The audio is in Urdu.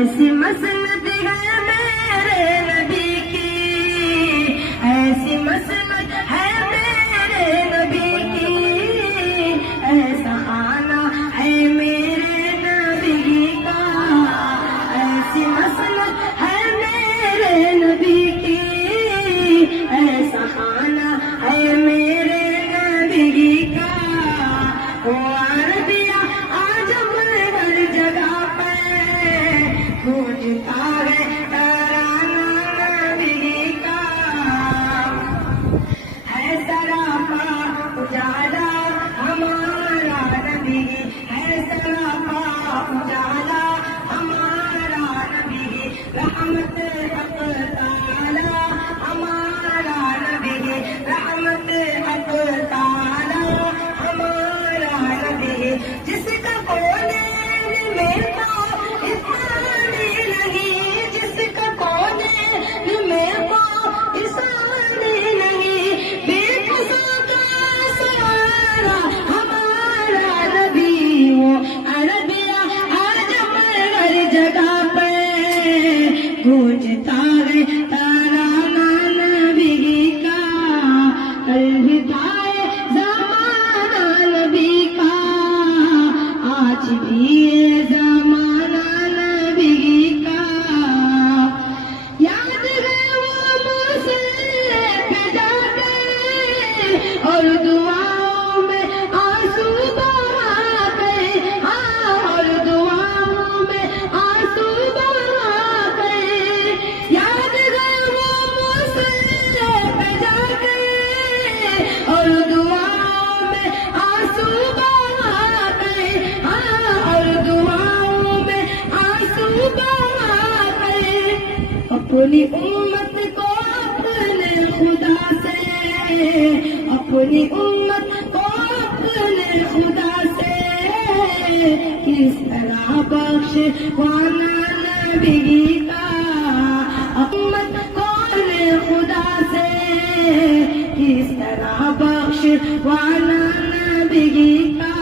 ایسی مسنت ہے میرے نبی کی، ایسی مسنت ہے میرے نبی کی، ایسا آنا ہے میرے نبی کا، ایسی مسنت ہے میرے نبی کی، ایسا آنا ہے میرے نبی کا۔ وہ عربیہ عجم ہر جگہ پہ گونجتا ہے ترانہ نبی کا، ہے سراپا اجالا ہمارا نبی، ہے سراپا اجالا ہمارا نبی، رحمت حق تعالی ہمارا نبی، رحمت حق تعالی ہمارا نبی، جس کا کونین میں تو اتنی لگی، جس کا کونین میں تو اتنی لگی، بے قصا کا سہارا ہمارا نبی، وہ عربیہ عجم ہر جگہ پہ گونجتا ہے ترانہ نبی کا، الوداع زمانہ نبی کا، آج بھی یہ زمانہ نبی کا، یاد ہے وہ موسیقی پہ جا کے اور دعاؤں میں آنسو بہا گئے، اور دعاؤں میں آنسو بہا گئے، یاد ہے وہ موسیقی پہ جا کے اور دعاؤں میں آنسو بہا گئے، اور دعاؤں میں آنسو بہا گئے، اپنی امت کو اپنے خدا سے، اپنی امت کو اپنے خدا سے کس طرح بخشوانا نبی کا، امت کو اپنے خدا سے کس طرح بخشوانا نبی کا۔